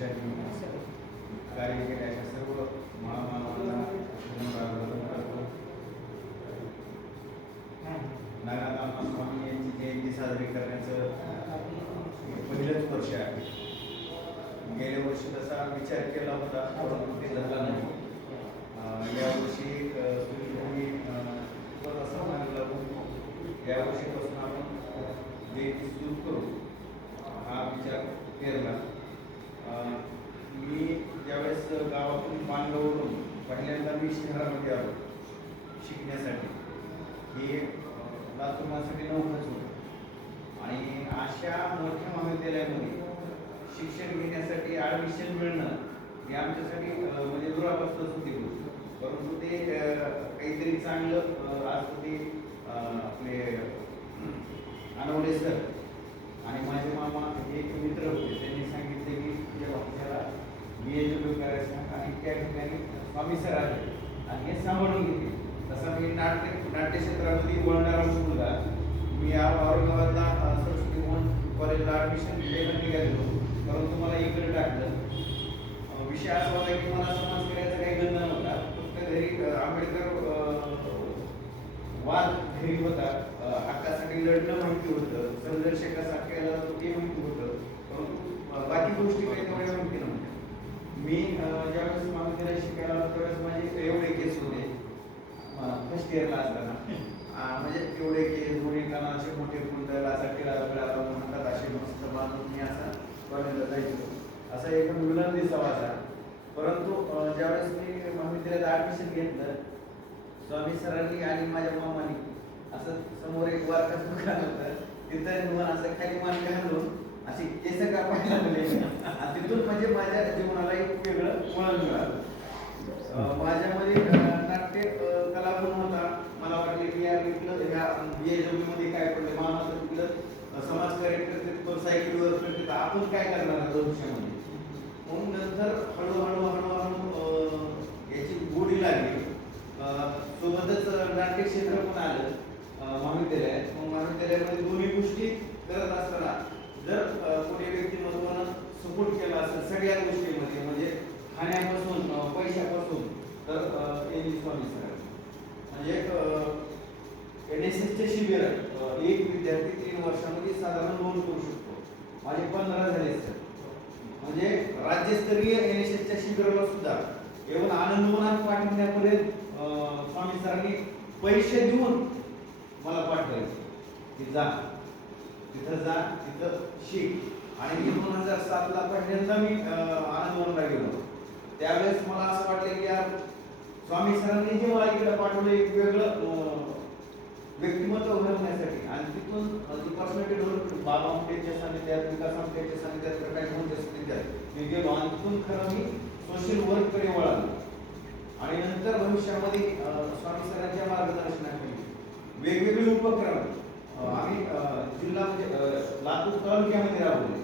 वर्षांनी कार्य केल्याच्या सर्व महामानवांना नागानाथ स्वामी यांची जयंती साजरी करण्याचं पहिलंच वर्ष आहे. गेल्या वर्षी तसा विचार केला होता परंतु ते झाला नाही. यावर्षी असं मानलं यावर्षीपासून आपण जयंती सुरू करू हा विचार केला. मी ज्यावेळेस गावातून पानगाववरून पहिल्यांदा मी शहरामध्ये आलो शिकण्यासाठी, हे लातूरसाठी नव्हतंच होतं आणि अशा मोठ्या महाविद्यालयामध्ये शिक्षण घेण्यासाठी ॲडमिशन मिळणं हे आमच्यासाठी म्हणजे दुरापास्तच होती गोष्ट. परंतु ते काहीतरी चांगलं आज ते आपले अनवडे सर आणि माझे मामा एक मित्र होते, त्यांनी सांगितले की तुझ्या भाषेला BA करायचं आणि त्या ठिकाणी स्वामी सर आहे आणि हे सांभाळून घेते. तसा मी नाट्यक्षेत्रामध्ये वळणारा मुलगा मी औरंगाबादला सरस्वती भुवन कॉलेजला ॲडमिशन घ्यायला निघालो, परंतु मला इकडे टाकलं. विषय असा होता की मला समाज करायचा काही गंध नव्हता, फक्त घरी आंबेडकर वाद घरी होता, हक्कासाठी लढणं माहिती होतं, संघर्ष कसा केला जातो ते माहिती होतं, परंतु बाकी गोष्टी काही तेवढ्या माहिती नव्हत्या. मी ज्यावेळेस महाविद्यालयात शिकायला होतो त्यावेळेस माझे एवढे केस होते फर्स्ट इयरला असताना, म्हणजे एवढे केस दोन्ही कानाचे मोठे कुंडल असा टिळा म्हणतात असे मस्त बांधून मी असा कॉलेजला जायचो. असा एक विलंब दिसावाचा. परंतु ज्यावेळेस मी महाविद्यालयात ॲडमिशन घेतलं, स्वामी सरांनी आणि माझ्या मामाने असं समोर एक वारकाच दुकान होतं, तिथं मन असं खाली मान घालून अशी केस कापायला लागले आणि तिथून म्हणजे माझ्या जीवनाला एक वेगळं वळण मिळालं. माझ्यामध्ये नाट्य कला पण होता. मला वाटले की या BA काय पडले मामाचं तिथलं समाजकार्य करते तो सायकलीवर करते, आपण काय करणार भविष्यामध्ये. मग नंतर हळूहळू याची गोडी लागली. सोबतच नाट्य क्षेत्र पण आलं महाविद्यालयात. मग महाविद्यालयामध्ये दोन्ही गोष्टी करत असताना जर कोणी व्यक्तिमत्वानं सपोर्ट केला असेल सगळ्या गोष्टीमध्ये, म्हणजे खाण्यापासून पैशापासून, तर स्वामी सर म्हणजे NSSचे शिबिर एक विद्यार्थी 3 वर्षामध्ये साधारण 2 करू शकतो. माझे 15 झाले सर. म्हणजे राज्यस्तरीय NSSच्या शिबिराला सुद्धा एवढं आनंदवनात पाठवण्यापर्यंत स्वामी सरांनी पैसे देऊन मला पाठवायचे की जा तिथं जा, तिथं शिक. आणि मी 2007ला पहिल्यांदा मी आनंदवनला गेलो. त्यावेळेस मला असं वाटलं की यार स्वामी सरांनी जे मला इकडे पाठवलं एक वेगळं व्यक्तिमत्व घडवण्यासाठी, आणि तिथून जी पर्सनॅलिटी डेव्हलपमेंट बाबा आमटेच्या सानिध्यात, विकास आमटेच्या सानिध्यात, प्रकाश मोठ्या सानिध्यात मी गेलो आणि तिथून खरं मी सोशल वर्ककडे वळालो. आणि नंतर भविष्यामध्ये स्वामी सरांच्या मार्गदर्शनाखाली वेगवेगळे उपक्रम आम्ही जिल्हा म्हणजे लातूर तालुक्यामध्ये राबवले.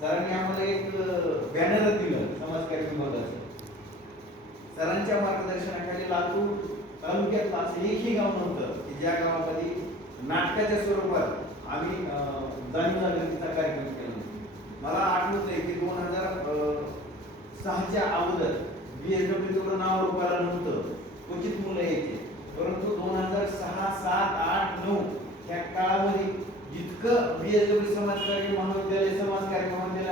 सरांनी आम्हाला एक बॅनर दिलं समाजकार्य विभागाचं. सरांच्या मार्गदर्शनाखाली लातूर तालुक्यात असं एकही गाव नव्हतं की ज्या गावामध्ये नाटकाच्या स्वरूपात आम्ही जाणीव जागृतीचा कार्यक्रम केला. मला आठवतंय की 2006च्या अगोदर BSW तेवढं नाव रूपाला नव्हतं, क्वचित मुलं यायचे. परंतु 2006, 7, 8, 9 या काळामध्ये जितकं BSW समाजकार्य महाविद्यालय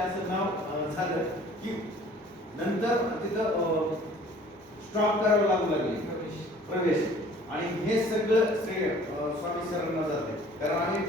असं नाव झालं की नंतर तिथं स्टॉप करावं लागू लागले प्रवेश. आणि हे सगळं श्रेय स्वामी सरांना जाते, कारण आम्ही